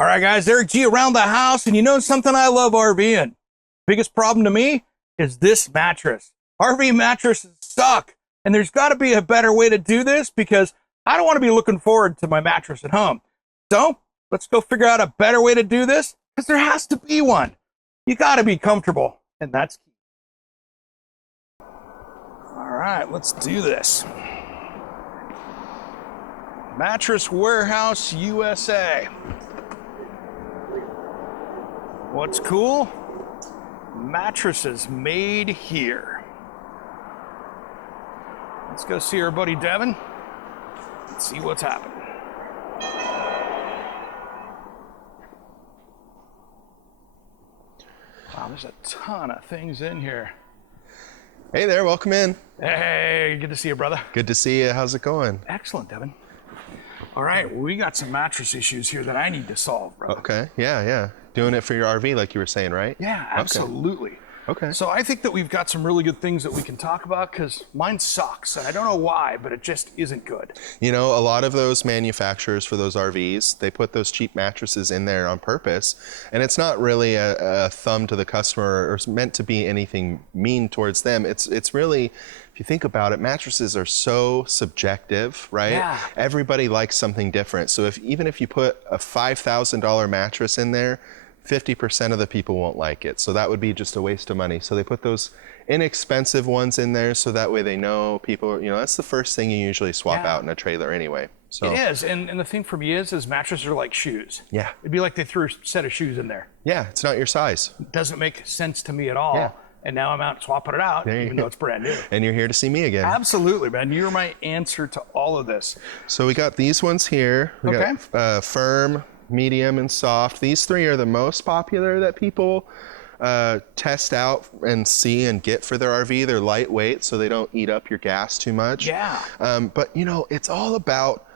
All right, guys, Eric G around the house, and you know something I love RVing. Biggest problem to me is this mattress. RV mattresses suck, and there's got to be a better way to do this because I don't want to be looking forward to my mattress at home. So let's go figure out a better way to do this because there has to be one. You got to be comfortable, and that's key. All right, let's do this. Mattress Warehouse USA. What's cool? Mattresses made here. Let's go see our buddy Devin and see what's happening. Wow, there's a ton of things in here. Hey there, welcome in. Hey, good to see you, brother. Good to see you. How's it going? Excellent, Devin. All right, well, we got some mattress issues here that I need to solve, brother. Okay, yeah. Doing it for your RV like you were saying, right? Yeah, absolutely. Okay. So I think that we've got some really good things that we can talk about because mine sucks, and I don't know why, but it just isn't good. You know, a lot of those manufacturers for those RVs, they put those cheap mattresses in there on purpose, and it's not really a thumb to the customer or it's meant to be anything mean towards them. It's really, if you think about it, mattresses are so subjective, right? Yeah. Everybody likes something different. So even if you put a $5,000 mattress in there, 50% of the people won't like it. So that would be just a waste of money. So they put those inexpensive ones in there so that way they know people, that's the first thing you usually swap out in a trailer anyway. So it is. And the thing for me is mattresses are like shoes. Yeah. It'd be like they threw a set of shoes in there. Yeah, it's not your size. It doesn't make sense to me at all. Yeah. And now I'm out swapping it out, even though it's brand new. And you're here to see me again. Absolutely, man. You're my answer to all of this. So we got these ones here. We got firm, medium, and soft. These three are the most popular that people test out and see and get for their RV. They're lightweight, so they don't eat up your gas too much. Yeah. But it's all about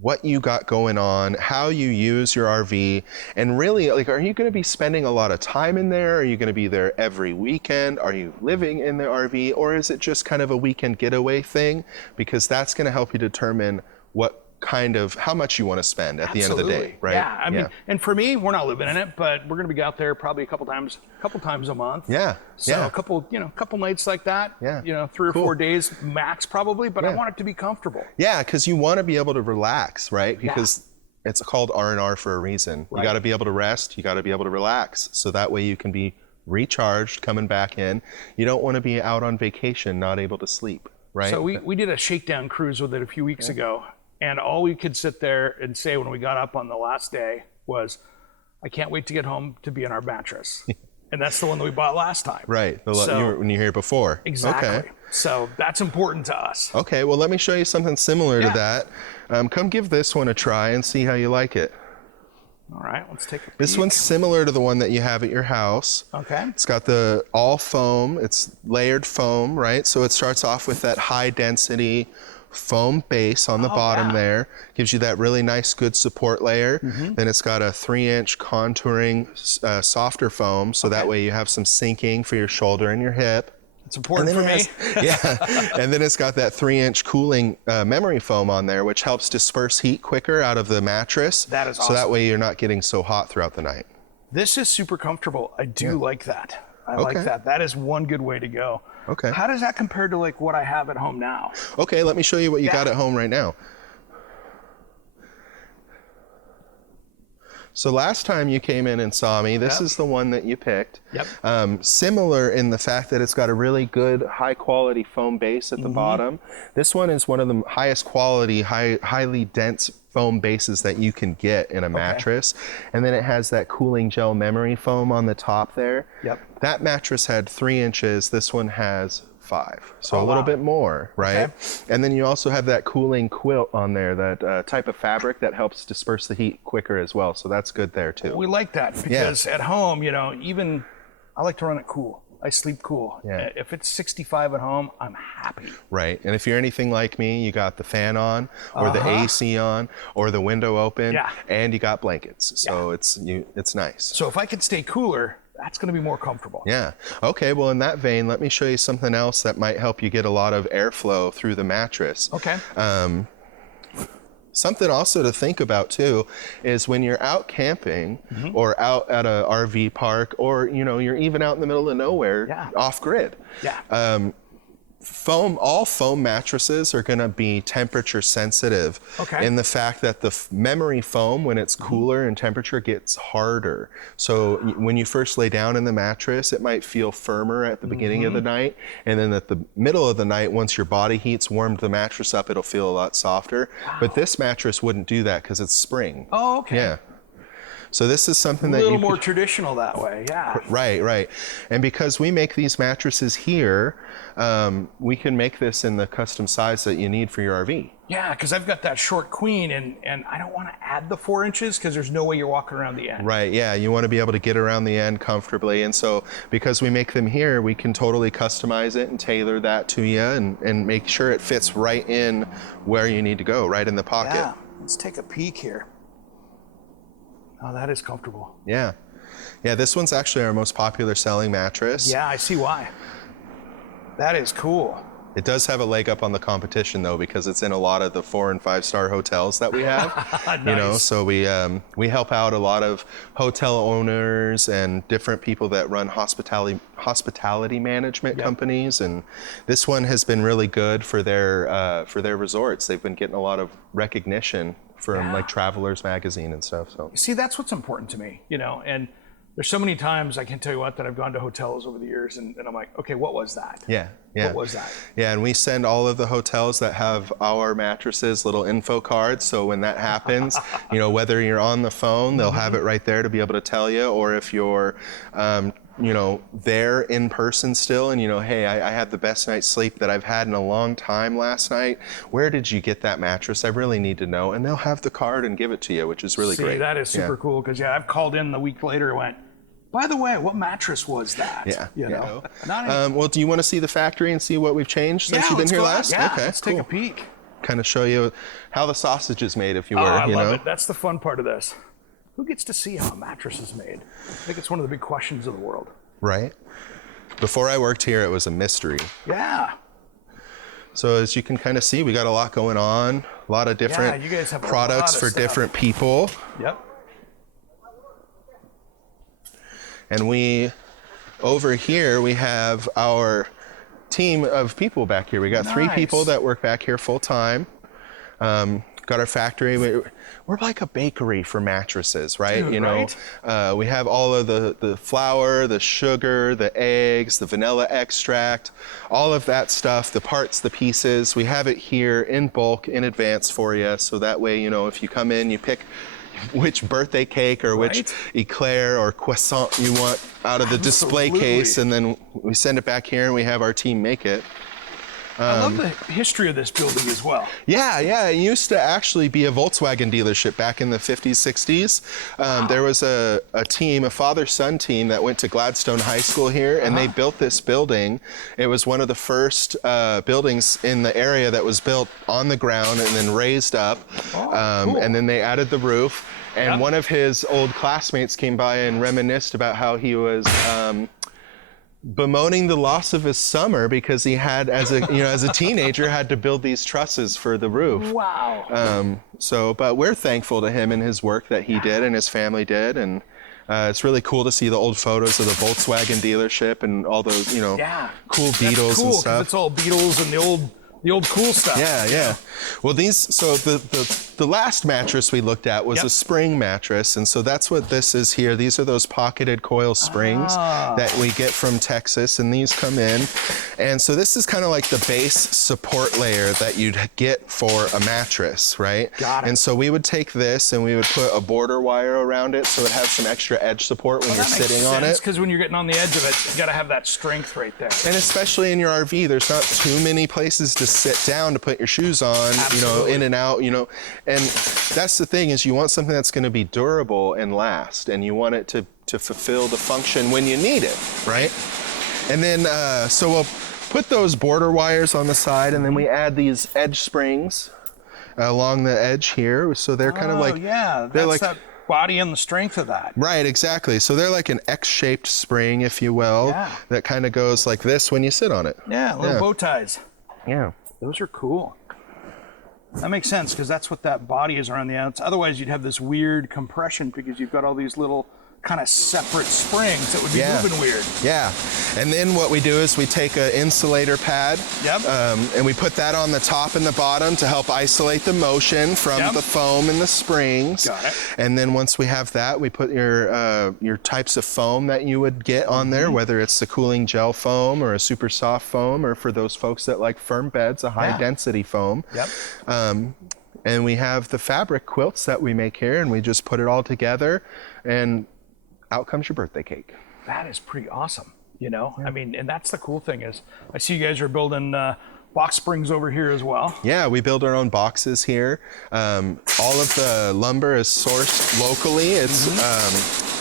what you got going on, how you use your RV, and really, are you going to be spending a lot of time in there? Are you going to be there every weekend? Are you living in the RV, or is it just kind of a weekend getaway thing? Because that's going to help you determine how much you want to spend at the end of the day, right? Yeah, I mean, and for me, we're not living in it, but we're going to be out there probably a couple times a month. Yeah. So a couple nights like that. Yeah. 3 or 4 days max probably, but I want it to be comfortable. Yeah, because you want to be able to relax, right? Because it's called R&R for a reason. Right. You got to be able to rest. You got to be able to relax. So that way you can be recharged coming back in. You don't want to be out on vacation, not able to sleep, right? So we did a shakedown cruise with it a few weeks ago. And all we could sit there and say when we got up on the last day was, I can't wait to get home to be in our mattress. And that's the one that we bought last time. Right, when you were here before. Exactly. Okay. So that's important to us. Okay, well, let me show you something similar to that. Come give this one a try and see how you like it. All right, let's take a peek. This one's similar to the one that you have at your house. Okay. It's got the all foam, it's layered foam, right? So it starts off with that high density foam base on the bottom there. Gives you that really nice, good support layer. Then it's got a 3-inch contouring softer foam, so that way you have some sinking for your shoulder and your hip. It's important for me. And then it's got that 3-inch cooling memory foam on there, which helps disperse heat quicker out of the mattress. That is awesome. So that way you're not getting so hot throughout the night. This is super comfortable. I do like that. I like that. That is one good way to go. Okay. How does that compare to what I have at home now? Okay, let me show you what you got at home right now. So last time you came in and saw me, this is the one that you picked. Yep. Similar in the fact that it's got a really good high quality foam base at the bottom. This one is one of the highest quality, highly dense foam bases that you can get in a mattress. And then it has that cooling gel memory foam on the top there. Yep. That mattress had 3 inches. This one has 5. So a little bit more, right? Okay. And then you also have that cooling quilt on there, that type of fabric that helps disperse the heat quicker as well. So that's good there too. We like that because at home, even I like to run it cool. I sleep cool. Yeah. If it's 65 at home, I'm happy. Right. And if you're anything like me, you got the fan on or the AC on or the window open and you got blankets. So it's nice. So if I could stay cooler, that's going to be more comfortable. Yeah. Okay. Well, in that vein, let me show you something else that might help you get a lot of airflow through the mattress. Okay. Something also to think about too is when you're out camping or out at a RV park, or you're even out in the middle of nowhere, off grid. Yeah. All foam mattresses are going to be temperature sensitive in the fact that the memory foam, when it's cooler in temperature, gets harder. So when you first lay down in the mattress, it might feel firmer at the beginning of the night, and then at the middle of the night, once your body heat's warmed the mattress up, it'll feel a lot softer. But this mattress wouldn't do that because it's spring. Oh, okay. Yeah. So this is something that a little more traditional that way, yeah. Right. And because we make these mattresses here, we can make this in the custom size that you need for your RV. Yeah, because I've got that short queen, and I don't want to add the 4 inches because there's no way you're walking around the end. Right, yeah, you want to be able to get around the end comfortably, and so because we make them here, we can totally customize it and tailor that to you and make sure it fits right in where you need to go, right in the pocket. Yeah, let's take a peek here. Oh, that is comfortable. Yeah, this one's actually our most popular selling mattress. Yeah, I see why. That is cool. It does have a leg up on the competition though, because it's in a lot of the 4 and 5 star hotels that we have. Nice. So we help out a lot of hotel owners and different people that run hospitality management companies, and this one has been really good for their resorts. They've been getting a lot of recognition from like Travelers Magazine and stuff. So see, that's what's important to me, and there's so many times I can tell you what that I've gone to hotels over the years and I'm like, okay, what was that? Yeah. What was that? Yeah, and we send all of the hotels that have our mattresses little info cards, so when that happens, whether you're on the phone, they'll have it right there to be able to tell you, or if you're there in person still and hey, I had the best night's sleep that I've had in a long time last night. Where did you get that mattress? I really need to know. And they'll have the card and give it to you, which is really great. That is super cool, because I've called in the week later and went, by the way, what mattress was that? Yeah. Well, do you want to see the factory and see what we've changed since you've been here last? Yeah, okay, let's take a peek. Kind of show you how the sausage is made, if you were. I love it. That's the fun part of this. Who gets to see how a mattress is made? I think it's one of the big questions of the world. Right. Before I worked here, it was a mystery. Yeah. So as you can kind of see, we got a lot going on, a lot of different products for different people. Yep. And over here, we have our team of people back here. We got 3 people that work back here full time. Got our factory. We're like a bakery for mattresses, right? Dude, we have all of the flour, the sugar, the eggs, the vanilla extract, all of that stuff, the parts, the pieces. We have it here in bulk in advance for you. So that way, if you come in, you pick which birthday cake or which eclair or croissant you want out of the display case, and then we send it back here and we have our team make it. I love the history of this building as well. Yeah, it used to actually be a Volkswagen dealership back in the 50s, 60s. There was a team, a father-son team that went to Gladstone High School here, and they built this building. It was one of the first buildings in the area that was built on the ground and then raised up. Cool. And then they added the roof. And one of his old classmates came by and reminisced about how he was bemoaning the loss of his summer because he had, as a teenager, had to build these trusses for the roof. Wow. But we're thankful to him and his work that he did and his family did, and it's really cool to see the old photos of the Volkswagen dealership and all those, cool Beetles and stuff. It's all Beetles and the old cool stuff. Yeah. Well, the last mattress we looked at was a spring mattress, and so that's what this is here. These are those pocketed coil springs that we get from Texas, and these come in. And so this is kind of like the base support layer that you'd get for a mattress, right? Got it. And so we would take this and we would put a border wire around it so it has some extra edge support when you're sitting on it. Because when you're getting on the edge of it, you got to have that strength right there. And especially in your RV, there's not too many places to sit down to put your shoes on, in and out, and that's the thing, is you want something that's going to be durable and last, and you want it to fulfill the function when you need it, right? And then, so we'll put those border wires on the side, and then we add these edge springs along the edge here, so they're kind of like, they're like that body and the strength of that. Right, exactly. So they're like an X-shaped spring, if you will, that kind of goes like this when you sit on it. Yeah, little bow ties. Yeah. Those are cool. That makes sense, because that's what that body is around the outside. Otherwise, you'd have this weird compression because you've got all these little kind of separate springs that would be moving weird. Yeah. And then what we do is we take an insulator pad, and we put that on the top and the bottom to help isolate the motion from the foam and the springs. Got it. And then once we have that, we put your types of foam that you would get on there, whether it's the cooling gel foam or a super soft foam, or for those folks that like firm beds, a high density foam. And we have the fabric quilts that we make here, and we just put it all together, and out comes your birthday cake. That is pretty awesome. You know, I mean, and that's the cool thing is I see you guys are building box springs over here as well. Yeah, we build our own boxes here. All of the lumber is sourced locally. It's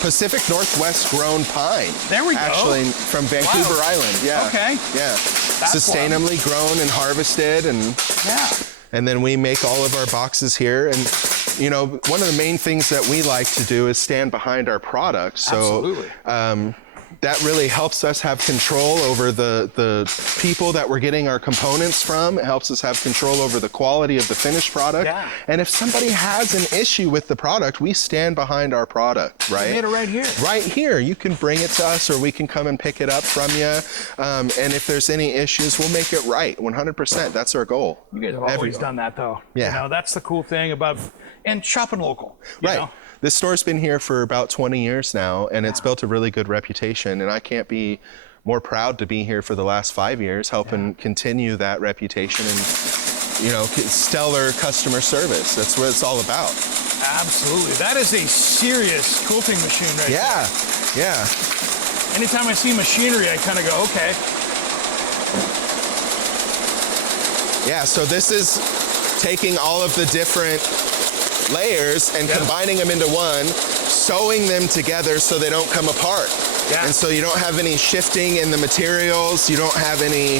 Pacific Northwest grown pine. There we go. Actually, from Vancouver Island. Yeah. Okay. Yeah. That's sustainably grown and harvested, and then we make all of our boxes here. And you know, one of the main things that we like to do is stand behind our product. So that really helps us have control over the people that we're getting our components from. It helps us have control over the quality of the finished product. And if somebody has an issue with the product, we stand behind our product, right? You made it right here. Right here. You can bring it to us, or we can come and pick it up from you. And if there's any issues, we'll make it right. 100%. That's our goal. You guys have always done that, though. Yeah. You know, that's the cool thing about and shopping local. You know? This store's been here for about 20 years now, and it's built a really good reputation, and I can't be more proud to be here for the last 5 years, helping continue that reputation and, you know, stellar customer service. That's what it's all about. Absolutely. That is a serious quilting machine right there. Yeah. Anytime I see machinery, I kind of go, okay. Yeah, so this is taking all of the different layers and combining them into one, sewing them together so they don't come apart. And so you don't have any shifting in the materials, you don't have any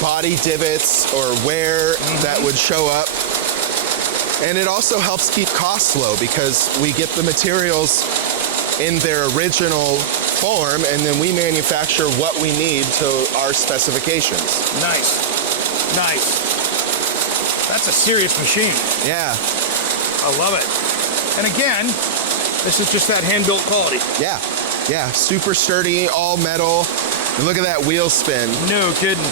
body divots or wear that would show up. And it also helps keep costs low because we get the materials in their original form, and then we manufacture what we need to our specifications. Nice. That's a serious machine. Yeah. I love it. And again, this is just that hand-built quality. Yeah, super sturdy, all metal. And look at that wheel spin. No kidding.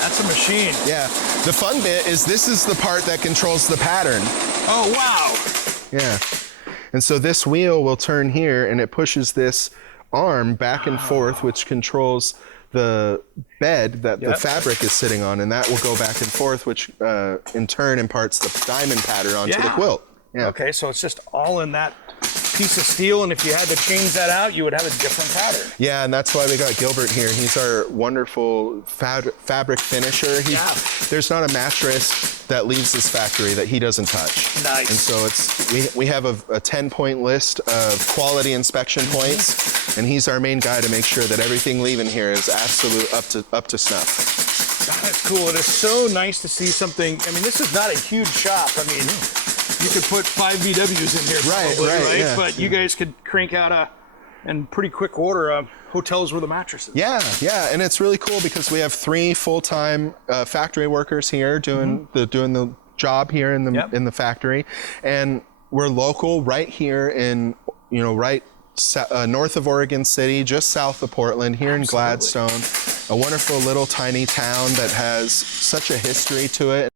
That's a machine. Yeah, the fun bit is this is the part that controls the pattern. Oh, wow. Yeah, and so this wheel will turn here, and it pushes this arm back and forth, which controls the bed that the fabric is sitting on, and that will go back and forth, which in turn imparts the diamond pattern onto the quilt. Okay, so it's just all in that piece of steel, and if you had to change that out, you would have a different pattern. Yeah, and that's why we got Gilbert here. He's our wonderful fabric finisher. There's not a mattress that leaves this factory that he doesn't touch. Nice. And so we have a 10-point list of quality inspection points, and he's our main guy to make sure that everything leaving here is absolute up to snuff. That's cool. It is so nice to see something. I mean, this is not a huge shop. I mean, you could put 5 VWs in here, probably, right? Yeah. But you guys could crank out in pretty quick order, hotels with a mattress. Yeah, and it's really cool because we have 3 full-time factory workers here doing the job here in the factory, and we're local, right here in north of Oregon City, just south of Portland, here in Gladstone, a wonderful little tiny town that has such a history to it.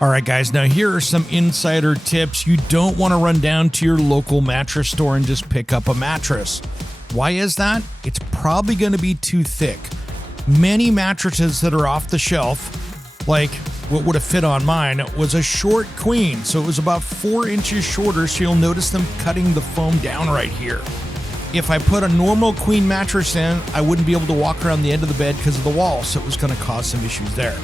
All right, guys, now here are some insider tips. You don't want to run down to your local mattress store and just pick up a mattress. Why is that? It's probably going to be too thick. Many mattresses that are off the shelf, like what would have fit on mine, was a short queen, so it was about 4 inches shorter, so you'll notice them cutting the foam down right here. If I put a normal queen mattress in, I wouldn't be able to walk around the end of the bed because of the wall, so it was going to cause some issues there.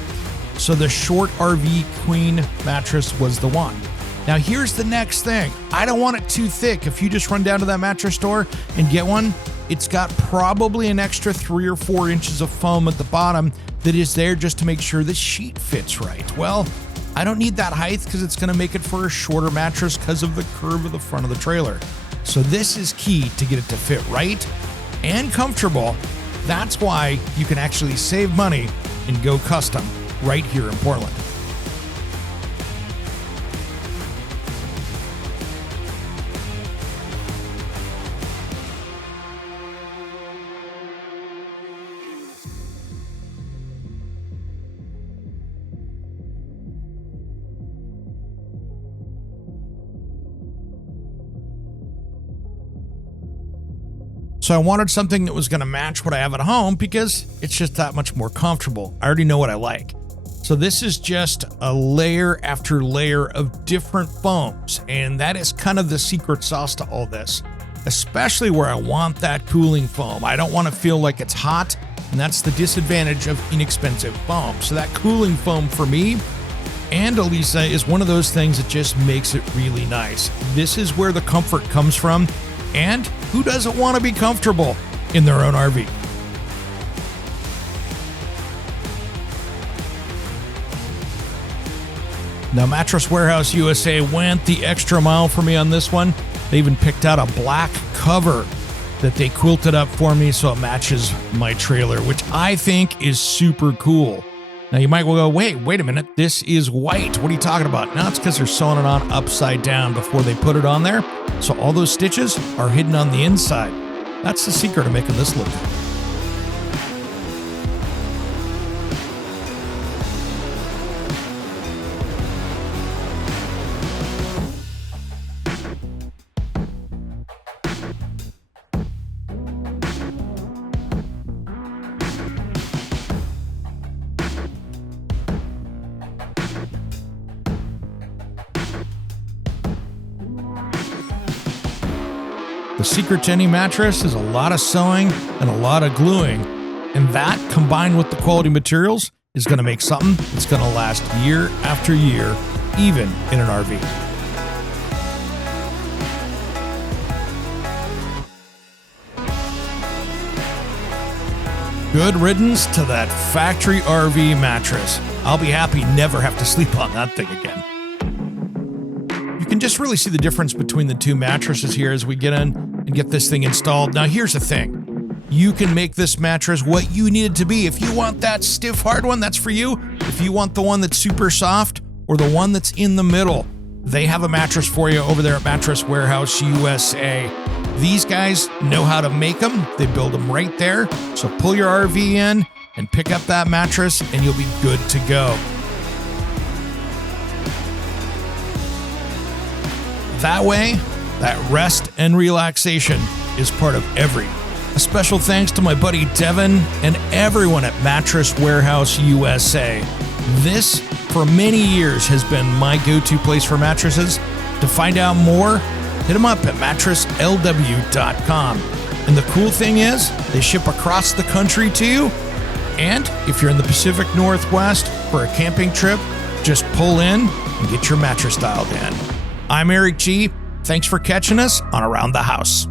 So the short RV queen mattress was the one. Now here's the next thing. I don't want it too thick. If you just run down to that mattress store and get one, it's got probably an extra 3 or 4 inches of foam at the bottom that is there just to make sure the sheet fits right. Well, I don't need that height because it's going to make it for a shorter mattress because of the curve of the front of the trailer. So this is key to get it to fit right and comfortable. That's why you can actually save money and go custom right here in Portland. So I wanted something that was going to match what I have at home because it's just that much more comfortable. I already know what I like. So this is just a layer after layer of different foams, and that is kind of the secret sauce to all this, especially where I want that cooling foam. I don't want to feel like it's hot, and that's the disadvantage of inexpensive foam. So that cooling foam for me and Elisa is one of those things that just makes it really nice. This is where the comfort comes from. And who doesn't want to be comfortable in their own RV? Now, Mattress Warehouse USA went the extra mile for me on this one. They even picked out a black cover that they quilted up for me so it matches my trailer, which I think is super cool. Now, you might well go, wait a minute, this is white. What are you talking about? No, it's because they're sewing it on upside down before they put it on there. So all those stitches are hidden on the inside. That's the secret of making this look good. The secret to any mattress is a lot of sewing and a lot of gluing, and that, combined with the quality materials, is going to make something that's going to last year after year, even in an RV. Good riddance to that factory RV mattress. I'll be happy never have to sleep on that thing again. You can just really see the difference between the two mattresses here as we get in and get this thing installed. Now, here's the thing. You can make this mattress what you need it to be. If you want that stiff, hard one, that's for you. If you want the one that's super soft or the one that's in the middle, they have a mattress for you over there at Mattress Warehouse USA. These guys know how to make them. They build them right there. So pull your RV in and pick up that mattress and you'll be good to go. That way, that rest and relaxation is part of every. A special thanks to my buddy Devin and everyone at Mattress Warehouse USA. This, for many years, has been my go-to place for mattresses. To find out more, hit them up at mattresslw.com. And the cool thing is, they ship across the country too. And if you're in the Pacific Northwest for a camping trip, just pull in and get your mattress dialed in. I'm Eric G. Thanks for catching us on Around the House.